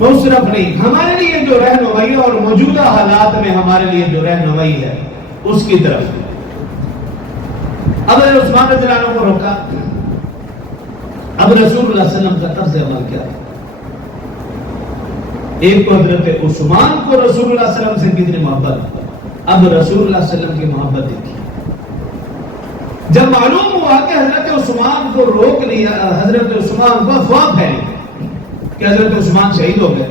وہ صرف نہیں، ہمارے لیے جو رہنمائی اور موجودہ حالات میں ہمارے لیے جو رہنمائی ہے اس کی طرف حضرت عثمان رضی اللہ عنہ کو روکا. اب رسول اللہ صلی اللہ علیہ وسلم کا طرز عمل کیا ہے؟ ایک تو حضرت عثمان کو رسول اللہ صلی اللہ علیہ وسلم سے کتنی محبت، اب رسول اللہ صلی اللہ علیہ وسلم کی محبت دیکھی. جب معلوم ہوا کہ حضرت عثمان کو روک لیا، حضرت عثمان کو افواہ پھیلی کہ حضرت عثمان شہید ہو گئے،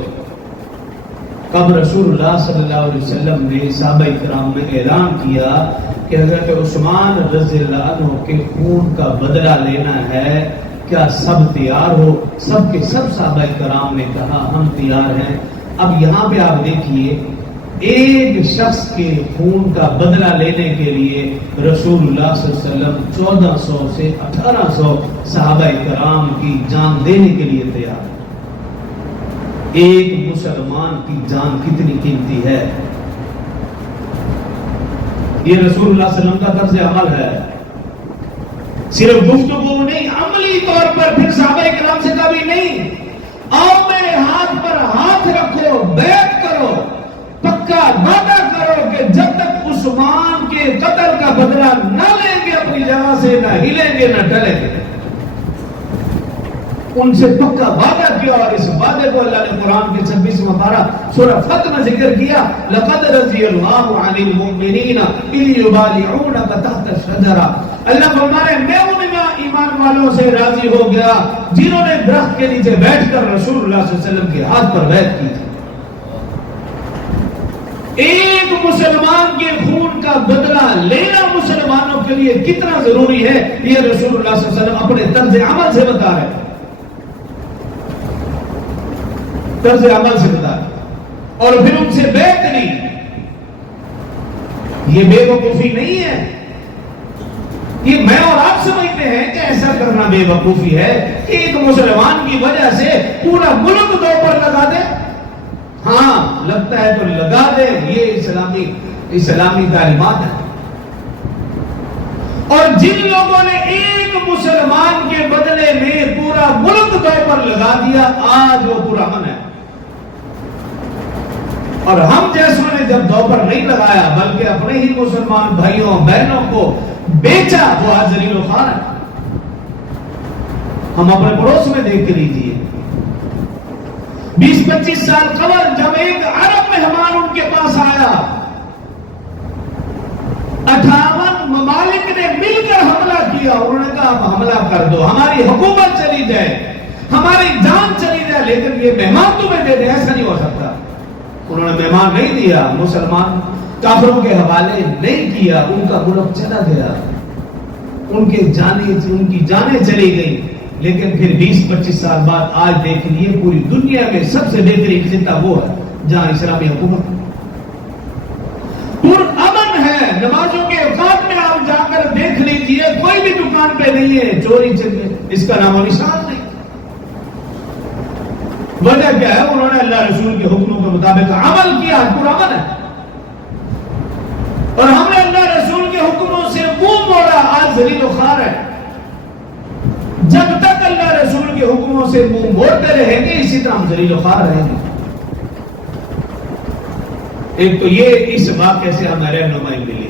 کب رسول اللہ صلی اللہ علیہ وسلم نے صحابہ کرام میں اعلان کیا کہ حضرت عثمان رضی اللہ عنہ کے خون کا بدلہ لینا ہے، کیا سب تیار ہو؟ سب کے سب صحابہ کرام نے کہا ہم تیار ہیں. اب یہاں پہ آپ دیکھیے، ایک شخص کے خون کا بدلہ لینے کے لیے رسول اللہ صلی اللہ علیہ وسلم 1400 سے 1800 صحابہ کرام کی جان دینے کے لیے تیار. ایک مسلمان کی جان کتنی قیمتی ہے، یہ رسول اللہ صلی اللہ علیہ وسلم کا طرز عمل ہے. صرف گفتگو نہیں، عملی طور پر پھر صحابہ کرام سے کبھی نہیں، آؤ میرے ہاتھ پر ہاتھ رکھو، بیعت کرو، پکا وعدہ کرو کہ جب تک عثمان کے قتل کا بدلہ نہ لیں گے اپنی جگہ سے، نہ ہلیں گے نہ ڈلیں گے. ان سے پکا وعدہ کیا، اور اس وعدے کو اللہ نے قرآن کے 26واں پارہ سورہ فتح میں ذکر کیا. لقد رضی اللہ عن المؤمنین اذ یبایعونک تحت الشجرہ. اللہ فرمائے میں ان ایمان والوں سے راضی ہو گیا جنہوں نے درخت کے نیچے بیٹھ کر رسول اللہ صلی اللہ علیہ وسلم کے ہاتھ پر بیعت کی تھی. ایک مسلمان کے خون کا بدلہ لینا مسلمانوں کے لیے کتنا ضروری ہے، یہ رسول اللہ صلی اللہ علیہ وسلم اپنے طرز عمل سے بتا رہے ہیں. طرز عمل سے بتا رہے اور پھر ان سے بیعت نہیں. یہ بے وقوفی نہیں ہے، یہ میں اور آپ سمجھتے ہیں کہ ایسا کرنا بے وقوفی ہے کہ ایک مسلمان کی وجہ سے پورا ملک دو پر لگا دے. ہاں لگتا ہے تو لگا دے، یہ اسلامی تعلیمات ہے. اور جن لوگوں نے ایک مسلمان کے بدلے میں پورا ملک دو پر لگا دیا، آج وہ پورا من ہے. اور ہم جیسوں نے جب دو پر نہیں لگایا بلکہ اپنے ہی مسلمان بھائیوں بہنوں کو بیچا، وہ آج ذلیل و خوار ہے. ہم اپنے پڑوس میں دیکھ کے لیجیے، 20-25 سال قبل جب ایک عرب مہمان ان کے پاس آیا، 58 ممالک نے مل کر حملہ کیا. انہوں نے کہا آپ حملہ کر دو، ہماری حکومت چلی جائے، ہماری جان چلی جائے، لیکن یہ مہمان تمہیں دے دے. ایسا نہیں ہو سکتا. انہوں نے مہمان نہیں دیا، مسلمان کافروں کے حوالے نہیں کیا، ان کا ملک چلا گیا، ان کی جانیں چلی گئی. لیکن پھر 20-25 سال بعد آج دیکھ لیے پوری دنیا میں سب سے بہترین خطہ وہ ہے جہاں اسلامی حکومت پرامن ہے. نمازوں کے اوقات میں آپ جا کر دیکھ لیجیے، کوئی بھی دکان پہ نہیں ہے چوری چلے، اس کا نام و نشان نہیں. وجہ کیا ہے؟ انہوں نے اللہ رسول کے حکموں کے مطابق عمل کیا، پرامن ہے. اور ہم نے اللہ رسول کے حکموں سے منہ موڑا، آج ذلیل و خوار ہے. جب تک اللہ رسول کے حکموں سے منہ موڑتے رہیں گے اسی طرح ہم ذلیل و خوار رہیں گے. ایک تو یہ اس واقعے سے ہمیں رہنمائی ملی.